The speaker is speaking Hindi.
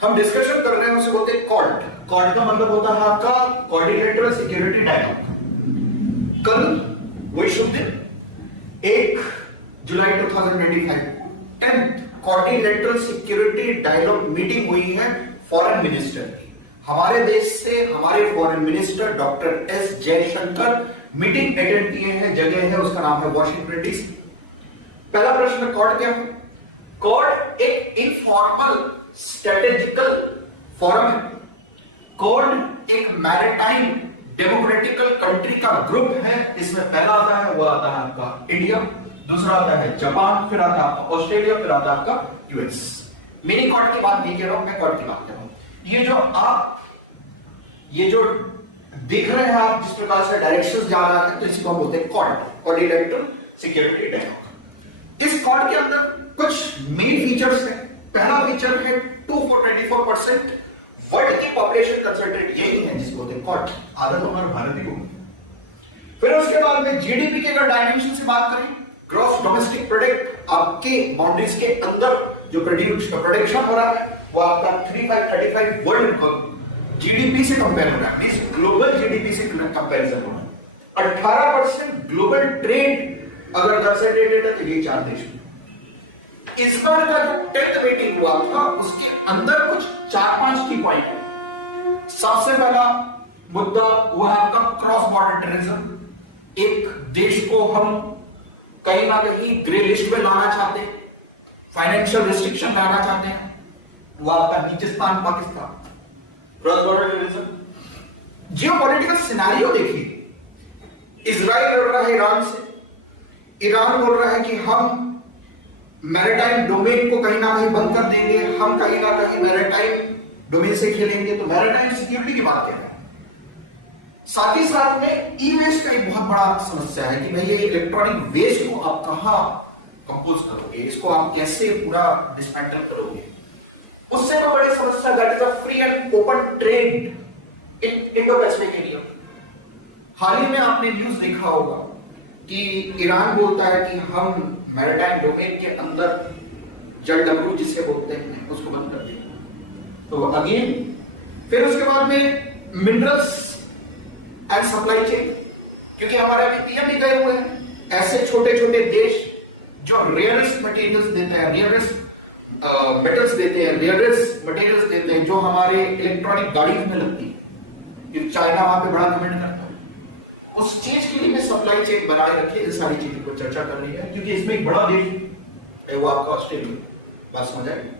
हम डिस्कशन कर रहे हैं, उसे बोलते हैं कॉर्ड। कॉर्ड का मतलब होता है आपका कोऑर्डिनेटर सिक्योरिटी डायलॉग। कल वही शुभ दिन 1 जुलाई 2025 10th coordinator security dialogue meeting हुई है फॉरेन मिनिस्टर की। हमारे देश से हमारे foreign minister doctor S Jaishankar meeting attend किए हैं। जगह है उसका नाम है वॉशिंगटन डीसी। पहला प्रश्न, कॉर्ड क्या है? कॉर्ड एक इनफॉर्मल स्ट्रेटेजिकल फोरम है। कॉर्ड एक मैरिटाइम डेमोक्रेटिकल कंट्री का ग्रुप है। इसमें पहला आता है वो आता है आपका इंडिया, दूसरा आता है जापान, फिर आता है आपका ऑस्ट्रेलिया, फिर आता है आपका यूएस। मिनी कॉर्ड की बात नहीं कह रहा हूं, मैं कॉर्ड की बात कर रहा हूं। ये जो दिख रहे हैं आप, जिस प्रकार से डायरेक्शंस जा रहा है, तो इसी को हम बोलते हैं कॉर्ड, कोऑर्डिनेटर सिक्योरिटी डायलॉग। इस कॉर्ड के अंदर कुछ मेन फीचर्स हैं। पहला फीचर है 24% वर्ल्ड की पॉपुलेशन कंसंट्रेट यही है, जिसको बोलते हैं कॉर्ड। आधा तो हमारा भारत ही होगा। फिर उसके बाद में जीडीपी के अगर डायमेंशन से बात करें, ग्रॉस डोमेस्टिक प्रोडक्ट, आपके बाउंड्रीज के अंदर जो प्रोडक्शन हो रहा है वो आपका 35 वर्ल्ड जीडीपी से कंपेयर हो रहा है, मींस ग्लोबल जीडीपी से कंपैरिजन हो रहा है। 18% ग्लोबल ट्रेड अगर कंसंट्रेटेड है तो ये 4 देश में। इस बार का जो 10th मीटिंग हुआ था उसके अंदर कुछ 4-5 की पॉइंट है। सबसे पहला मुद्दा वो है आपका क्रॉस बॉर्डर टेररिज्म। एक देश को हम कहीं ना कहीं ग्रे लिस्ट में लाना चाहते हैं, फाइनेंशियल रिस्ट्रिक्शन लाना चाहते हैं, वो आपका नीचिस्तान Pakistan, cross border terrorism. Geopolitical scenario देखिए, इजराइल लड़ रहा है ईरान से। ईरान बोल रहा है कि हम मैरिटाइम डोमेन को कहीं ना कहीं बंद कर देंगे, हम कहीं ना कहीं मैरिटाइम डोमेन से खेलेंगे, तो मैरिटाइम सिक्योरिटी की बात कर रहे हैं। साथ ही साथ में ई वेस्ट का एक बहुत बड़ा समस्या है कि भाई ये इलेक्ट्रॉनिक वेस्ट को आप कहां कंपोज करोगे, इसको आप कैसे पूरा डिस्मेंटल करोगे। उससे तो बड़ी समस्या that is a free and open trade in Indo Pacific area. हाल ही में आपने न्यूज देखा होगा कि ईरान बोलता है कि हम मैरिटाइम डोमेन के अंदर जल डब्ल्यू जिसे बोलते हैं उसको बंद कर देंगे। तो अगेन फिर उसके बाद में मिनरल्स एंड सप्लाई चेन, क्योंकि हमारे अभी पीएम भी गए हुए हैं। ऐसे छोटे छोटे देश जो रेयरेस्ट मटेरियल्स देते हैं, रेयरेस्ट मेटल्स देते हैं, रेयरेस्ट मटेरियल्स देते हैं जो हमारे इलेक्ट्रॉनिक गाड़ियों में लगती है, क्योंकि चाइना वहां पे बड़ा कमेंट करता है। उस चीज के लिए सप्लाई चेन बनाए रखे, इस सारी चीजों पर चर्चा कर रही है, क्योंकि इसमें एक बड़ा देश है वो आपका ऑस्ट्रेलिया। बात समझ आएगी?